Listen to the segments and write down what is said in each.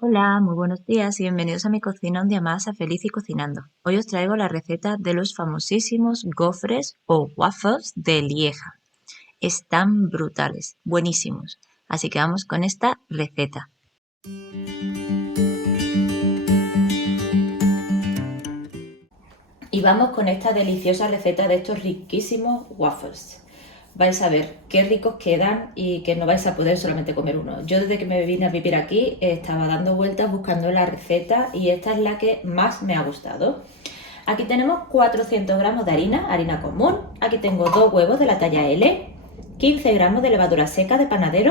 Hola, muy buenos días y bienvenidos a mi cocina un día más a Feliz y Cocinando. Hoy os traigo la receta de los famosísimos gofres o waffles de Lieja. Están brutales, buenísimos. Así que vamos con esta receta. Y vamos con esta deliciosa receta de estos riquísimos waffles. Vais a ver qué ricos quedan y que no vais a poder solamente comer uno. Yo desde que me vine a vivir aquí estaba dando vueltas buscando la receta y esta es la que más me ha gustado. Aquí tenemos 400 gramos de harina común. Aquí tengo 2 huevos de la talla L, 15 gramos de levadura seca de panadero.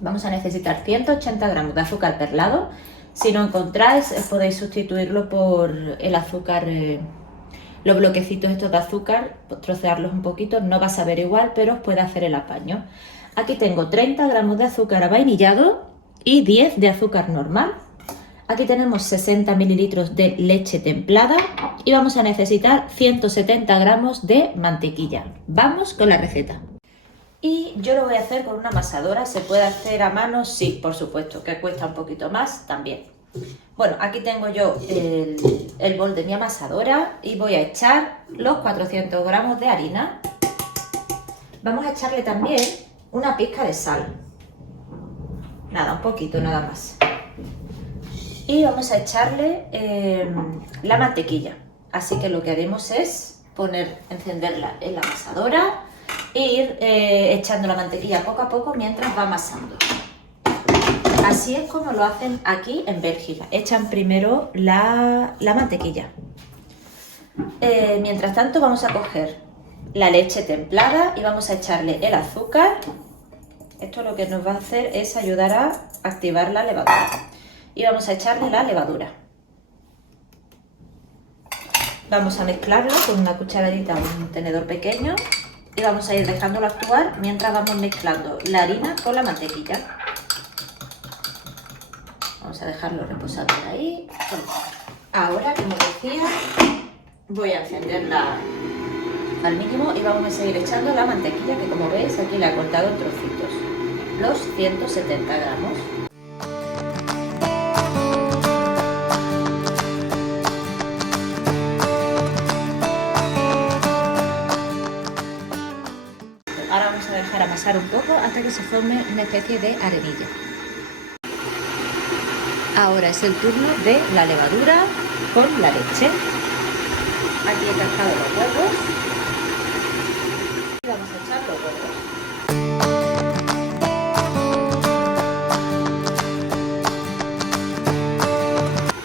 Vamos a necesitar 180 gramos de azúcar perlado. Si no encontráis, podéis sustituirlo por el azúcar, los bloquecitos estos de azúcar, trocearlos un poquito, no va a saber igual, pero os puede hacer el apaño. Aquí tengo 30 gramos de azúcar avainillado y 10 de azúcar normal. Aquí tenemos 60 mililitros de leche templada y vamos a necesitar 170 gramos de mantequilla. Vamos con la receta. Y yo lo voy a hacer con una amasadora. ¿Se puede hacer a mano? Sí, por supuesto, que cuesta un poquito más también. Bueno, aquí tengo yo el bol de mi amasadora y voy a echar los 400 gramos de harina. Vamos a echarle también una pizca de sal. Nada, un poquito, nada más. Y vamos a echarle la mantequilla. Así que lo que haremos es encenderla en la amasadora e ir echando la mantequilla poco a poco mientras va amasando. Así es como lo hacen aquí en Bélgica. Echan primero la mantequilla. Mientras tanto vamos a coger la leche templada y vamos a echarle el azúcar. Esto lo que nos va a hacer es ayudar a activar la levadura. Y vamos a echarle la levadura. Vamos a mezclarlo con una cucharadita o un tenedor pequeño y vamos a ir dejándolo actuar mientras vamos mezclando la harina con la mantequilla. Vamos a dejarlo reposar por ahí. Ahora, como decía, voy a encenderla al mínimo y vamos a seguir echando la mantequilla que, como veis, aquí la he cortado en trocitos. Los 170 gramos. Ahora vamos a dejar amasar un poco hasta que se forme una especie de arenilla. Ahora es el turno de la levadura con la leche. Aquí he cascado los huevos y vamos a echar los huevos.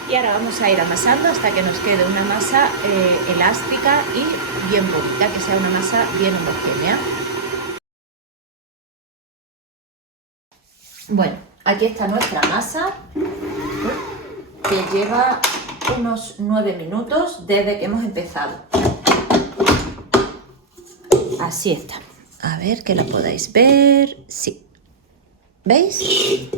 Y ahora vamos a ir amasando hasta que nos quede una masa elástica y bien bonita, que sea una masa bien homogénea. Bueno, aquí está nuestra masa, que lleva unos 9 minutos desde que hemos empezado. Así está. A ver que la podáis ver. Sí. ¿Veis?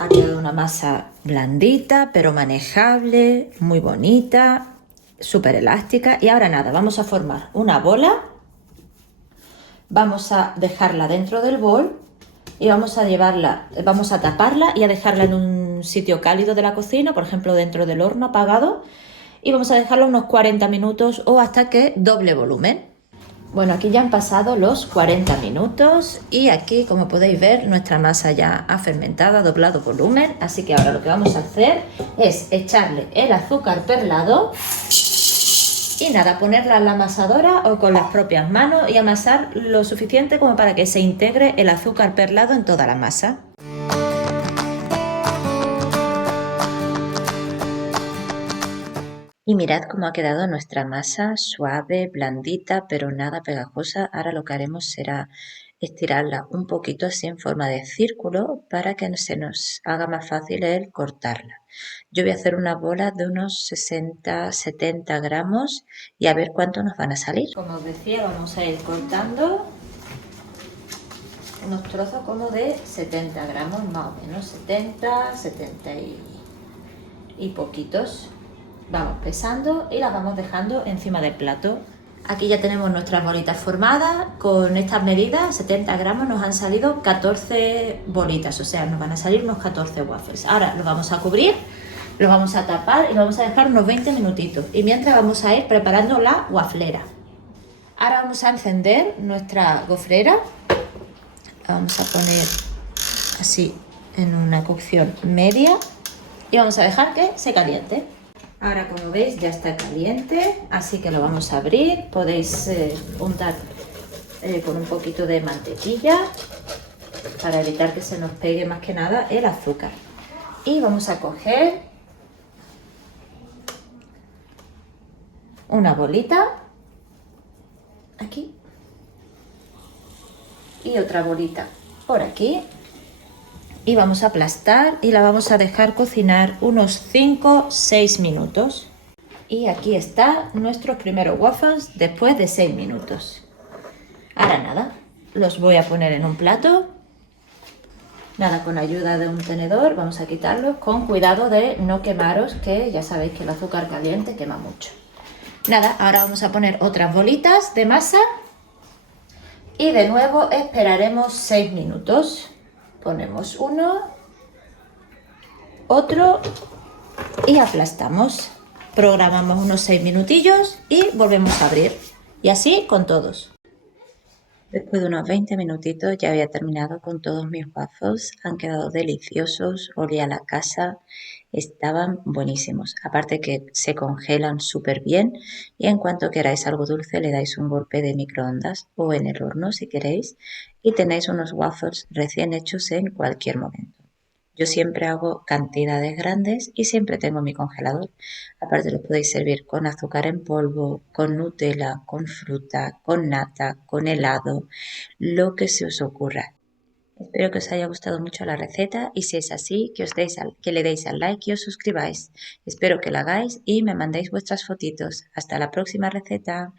Ha quedado una masa blandita, pero manejable, muy bonita, súper elástica. Y ahora nada, vamos a formar una bola. Vamos a dejarla dentro del bol y vamos a taparla y a dejarla en un sitio cálido de la cocina, por ejemplo dentro del horno apagado, y vamos a dejarla unos 40 minutos o hasta que doble volumen. Bueno, aquí ya han pasado los 40 minutos y aquí, como podéis ver, nuestra masa ya ha fermentado, ha doblado volumen, así que ahora lo que vamos a hacer es echarle el azúcar perlado y nada, ponerla en la amasadora o con las propias manos y amasar lo suficiente como para que se integre el azúcar perlado en toda la masa. Y mirad cómo ha quedado nuestra masa, suave, blandita, pero nada pegajosa. Ahora lo que haremos será estirarla un poquito así en forma de círculo para que se nos haga más fácil el cortarla. Yo voy a hacer una bola de unos 60-70 gramos y a ver cuánto nos van a salir. Como os decía, vamos a ir cortando unos trozos como de 70 gramos, más o menos, 70 y poquitos. Vamos pesando y las vamos dejando encima del plato. Aquí ya tenemos nuestras bolitas formadas. Con estas medidas, 70 gramos, nos han salido 14 bolitas, o sea, nos van a salir unos 14 waffles. Ahora los vamos a cubrir, los vamos a tapar y los vamos a dejar unos 20 minutitos. Y mientras vamos a ir preparando la waflera. Ahora vamos a encender nuestra gofrera. La vamos a poner así en una cocción media y vamos a dejar que se caliente. Ahora, como veis, ya está caliente, así que lo vamos a abrir. Podéis untar con un poquito de mantequilla para evitar que se nos pegue más que nada el azúcar. Y vamos a coger una bolita aquí y otra bolita por aquí. Y vamos a aplastar y la vamos a dejar cocinar unos 5-6 minutos. Y aquí está nuestros primeros waffles después de 6 minutos. Ahora nada, los voy a poner en un plato. Nada, con ayuda de un tenedor vamos a quitarlos con cuidado de no quemaros, que ya sabéis que el azúcar caliente quema mucho. Nada, ahora vamos a poner otras bolitas de masa y de nuevo esperaremos 6 minutos. Ponemos uno, otro y aplastamos. Programamos unos 6 minutillos y volvemos a abrir. Y así con todos. Después de unos 20 minutitos ya había terminado con todos mis waffles. Han quedado deliciosos, olía la casa, estaban buenísimos. Aparte que se congelan súper bien y en cuanto queráis algo dulce le dais un golpe de microondas o en el horno si queréis y tenéis unos waffles recién hechos en cualquier momento. Yo siempre hago cantidades grandes y siempre tengo mi congelador. Aparte los podéis servir con azúcar en polvo, con Nutella, con fruta, con nata, con helado, lo que se os ocurra. Espero que os haya gustado mucho la receta y si es así, que le deis al like y os suscribáis. Espero que lo hagáis y me mandéis vuestras fotitos. Hasta la próxima receta.